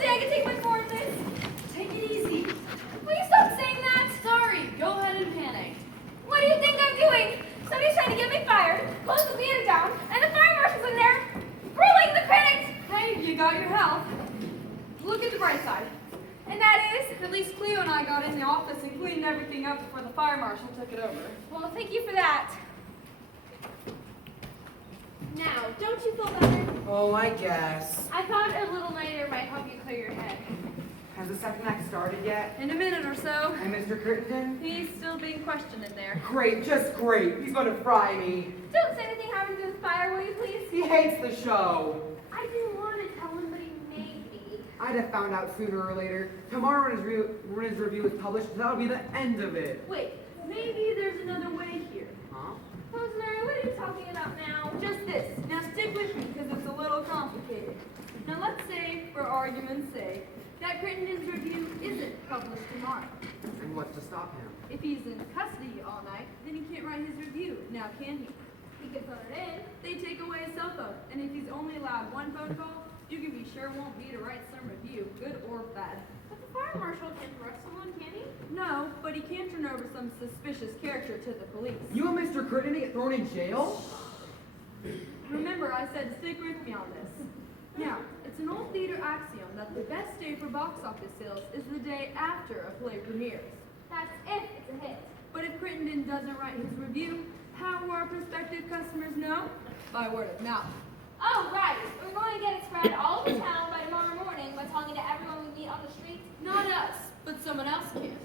Someday I can take my four in this. Take it easy. Will you stop saying that? Sorry, go ahead and panic. What do you think I'm doing? Somebody's trying to get me fired, close the theater down, and the fire marshal's in there, grilling the critics. Hey, you got your health. Look at the bright side. And that is? At least Cleo and I got in the office and cleaned everything up before the fire marshal took it over. Well, thank you for that. Now, don't you feel better? Oh, I guess. I thought a little later might help you clear your head. Has the second act started yet? In a minute or so. And Mr. Crittenden? He's still being questioned in there. Great, just great. He's going to fry me. Don't say anything having to do with fire, will you please? He hates the show. I didn't want to tell him, but he made me. I'd have found out sooner or later. Tomorrow when his review is published, that'll be the end of it. Wait, maybe there's another way here. Huh? Rosemary, what are you talking about now? Just this. Now stick with me because it's a little complicated. Now let's say, for argument's sake, that Crittenden's review isn't published tomorrow. And what's to stop him? If he's in custody all night, then he can't write his review. Now can he? He can phone it in. They take away his cell phone, and if he's only allowed one phone call, you can be sure won't be to write some review, good or bad. But the fire marshal can't arrest someone, can he? No, but he can turn over some suspicious character to the police. You and Mr. Crittenden get thrown in jail? Remember, I said stick with me on this. Now, it's an old theater axiom that the best day for box office sales is the day after a play premieres. That's if it's a hit. But if Crittenden doesn't write his review, how will our prospective customers know? By word of mouth. Oh, right. We're going to get it spread all over town by tomorrow morning by telling it to everyone we meet on the street. Not us, but someone else can.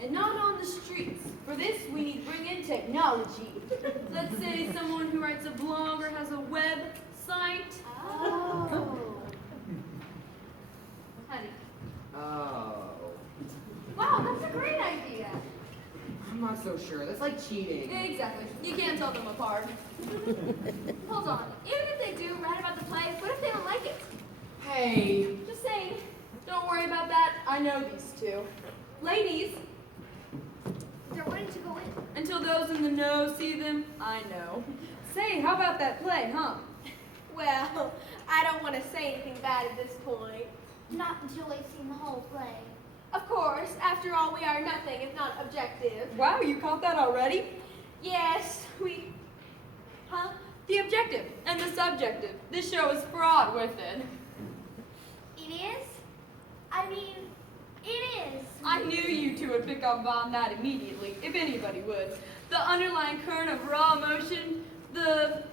And not on the streets. For this, we need to bring in technology. Let's say someone who writes a blog or has a website. Oh. Honey. Oh. Wow, that's a great idea. I'm not so sure. That's like cheating. Exactly. You can't tell them apart. Hold on. Even if they do write about the play, what if they don't like it? Hey. Just saying. Don't worry about that. I know these two. Ladies, They're waiting to go in. until those in the know see them, I know. Say, how about that play, huh? Well, I don't want to say anything bad at this point. Not until I've seen the whole play. Of course, after all, we are nothing if not objective. Wow, you caught that already? Yes, we... Huh? The objective and the subjective. This show is fraught with it. It is? I mean, it is. I knew you two would pick up on that immediately, if anybody would. The underlying current of raw emotion, the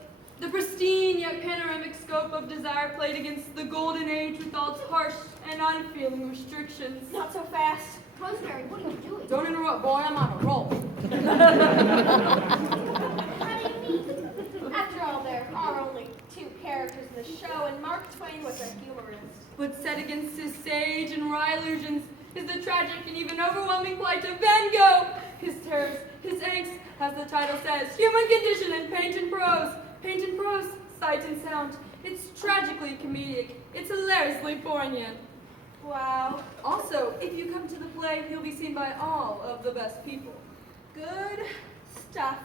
pristine yet panoramic scope of desire played against the golden age with all its harsh and unfeeling restrictions. Not so fast. Rosemary, what are you doing? Don't interrupt, boy, I'm on a roll. How do you mean? After all, there are only two characters in the show, and Mark Twain was a humorist. But set against his sage and wry illusions is the tragic and even overwhelming plight of Van Gogh. His terrors, his angst, as the title says, human condition in paint and prose. Paint and prose, sight and sound. It's tragically comedic. It's hilariously poignant. Wow. Also, if you come to the play, you'll be seen by all of the best people. Good stuff.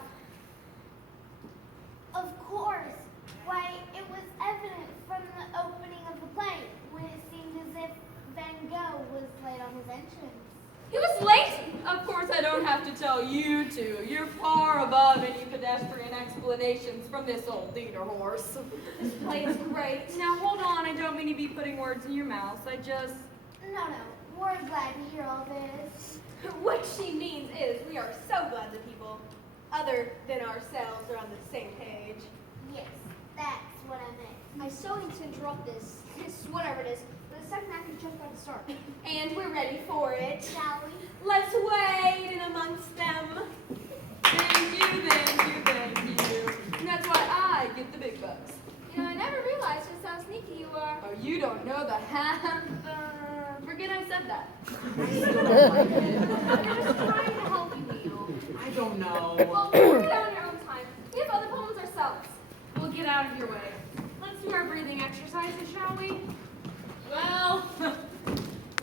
Of course. Why, it was evident from the opening of the play when it seemed as if Van Gogh was late on his entrance. He was late? Of course, I don't have to tell you two. You're far above any pedestrian explanations from this old theater horse. This play is great. Now, hold on. I don't mean to be putting words in your mouths. I just... No, we're glad to hear all this. What she means is we are so glad the people, other than ourselves, are on the same page. Yes, that's what I meant. I so hate to interrupt this whatever it is, but the second act is just about to start. And we're ready for it. Shall we? Let's wade in amongst them. Thank you, thank you, thank you. And that's why I get the big bucks. You know, I never realized just how sneaky you are. Oh, you don't know the half. Forget I said that. I still don't like it. I'm just trying to help you, Neil. I don't know. Well, work it out on your own time. We have other poems ourselves. We'll get out of your way. Let's do our breathing exercises, shall we? Well,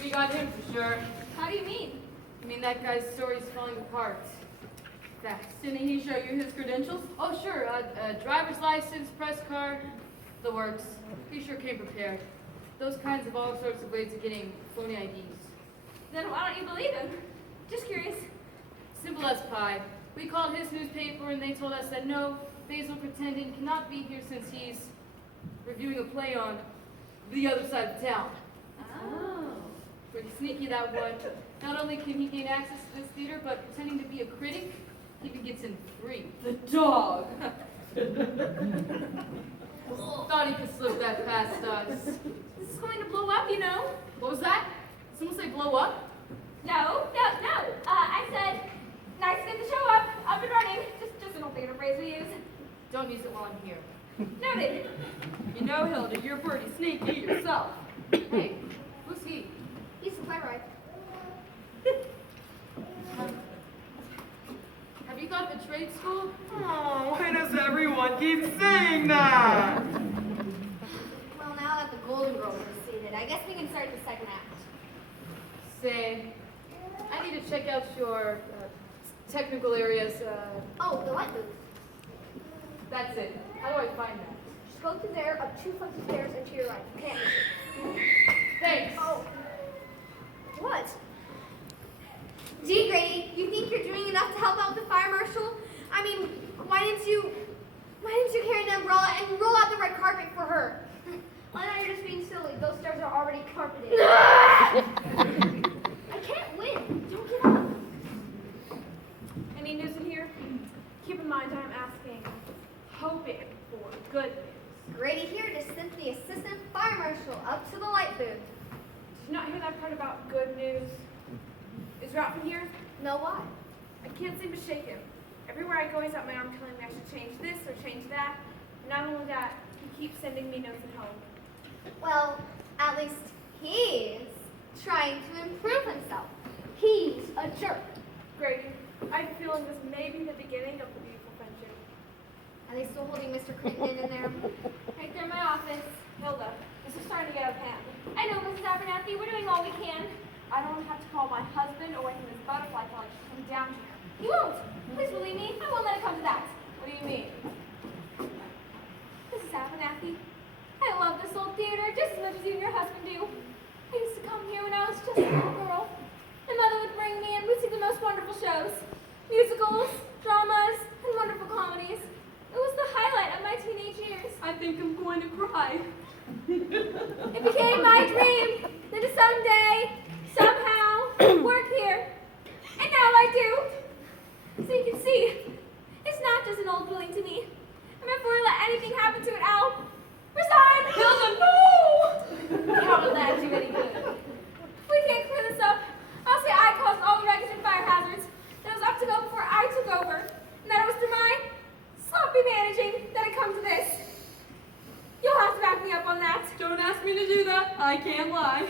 we got him for sure. How do you mean? I mean, that guy's story's falling apart. Facts. Didn't he show you his credentials? Oh, sure. Driver's license, press card, the works. He sure came prepared. those kinds of all sorts of ways of getting phony IDs. Then why don't you believe him? Just curious. Simple as pie. We called his newspaper and they told us that no, Basil Pretendant cannot be here since he's reviewing a play on the other side of town. Oh. Pretty sneaky, that one. Not only can he gain access to this theater, but pretending to be a critic, he even gets in free. The dog! Thought he could slip that past us. This is going to blow up, you know. What was that? Did someone say blow up? No. I said, nice to get the show up and running. Just an old theater phrase we use. Don't use it while I'm here. Noted. You know, Hilda, you're pretty sneaky yourself. Hey, who's he? He's the playwright. Have you thought of a trade school? Oh, why does everyone keep saying that? Well, now that the Golden Girls are seated, I guess we can start the second act. Say, I need to check out your technical areas. Oh, the light booth. That's it. How do I find that? Just go through there, up 2 flights of stairs, and to your right. You can't miss it. Thanks. Oh. What? Gee, Grady, you think you're doing enough to help out the fire marshal? I mean, why didn't you carry an umbrella and roll out the red carpet for her? Well, now you're just being silly. Those stairs are already carpeted. I can't win. Don't get up. Any news in here? Keep in mind I'm asking, hoping for good news. Grady here to send the assistant fire marshal up to the light booth. Did you not hear that part about good news? Is Ralph in here? No, why? I can't seem to shake him. Everywhere I go, he's at my arm telling me I should change this or change that. And not only that, he keeps sending me notes at home. Well, at least he's trying to improve himself. He's a jerk. Grady, I have a feeling this may be the beginning of the beautiful friendship. Are they still holding Mr. Crittenden in there? Right there in my office. Hilda, this is starting to get out of hand. I know, Mrs. Abernathy, we're doing all we can. I don't have to call my husband or wait for this butterfly college to come down here. You won't. Please believe me. I won't let it come to that. What do you mean? Mrs. Abernathy, I love this old theater just as much as you and your husband do. I used to come here when I was just a little girl. My mother would bring me and we'd see the most wonderful shows. Musicals, dramas, and wonderful comedies. It was the highlight of my teenage years. I think I'm going to cry. It became my dream that to someday, somehow, work here. And now I do. So you can see, it's not just an old building to me. And before I let anything happen to it, I'll resign. Hilda, no! How will that do any good? If we can't clear this up, I'll say I caused all the wreckage and fire hazards. That it was up to go before I took over. And that it was through my sloppy managing that it come to this. You'll have to back me up on that. Don't ask me to do that. I can't lie.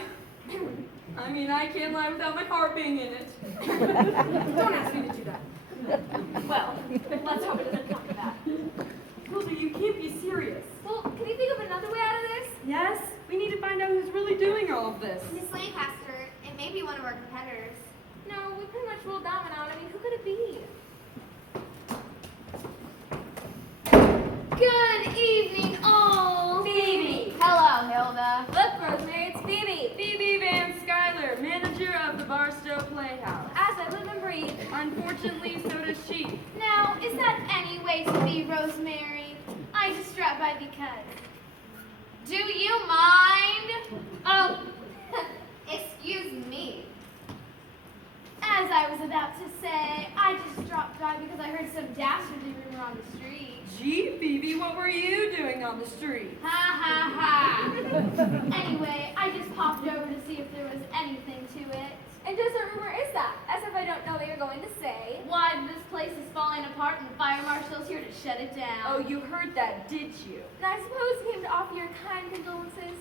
I mean, I can't lie without my heart being in it. Don't ask me to do that. Well, let's hope it doesn't come to that. Hilda, you can't be serious. Well, can you think of another way out of this? Yes, we need to find out who's really doing all of this. Miss Lancaster, it may be one of our competitors. No, we pretty much ruled that one out. I mean, who could it be? Good evening, all. Phoebe. Hello, Hilda. Look, Rosemary, it's Phoebe. Phoebe Van Schuyler, manager of the Barstow Playhouse. As I live and breathe. Unfortunately, so does she. Now, is that any way to be, Rosemary? I just dropped by because. Do you mind? Excuse me. As I was about to say, I just dropped by because I heard some dastardly rumor on the street. Gee, Phoebe, what were you doing on the street? Ha ha ha. Anyway, I just popped over to see if there was anything to it. And just what rumor is that? As if I don't know what you're going to say. Why, this place is falling apart and the fire marshal's here to shut it down. Oh, you heard that, did you? And I suppose you came to offer your kind condolences.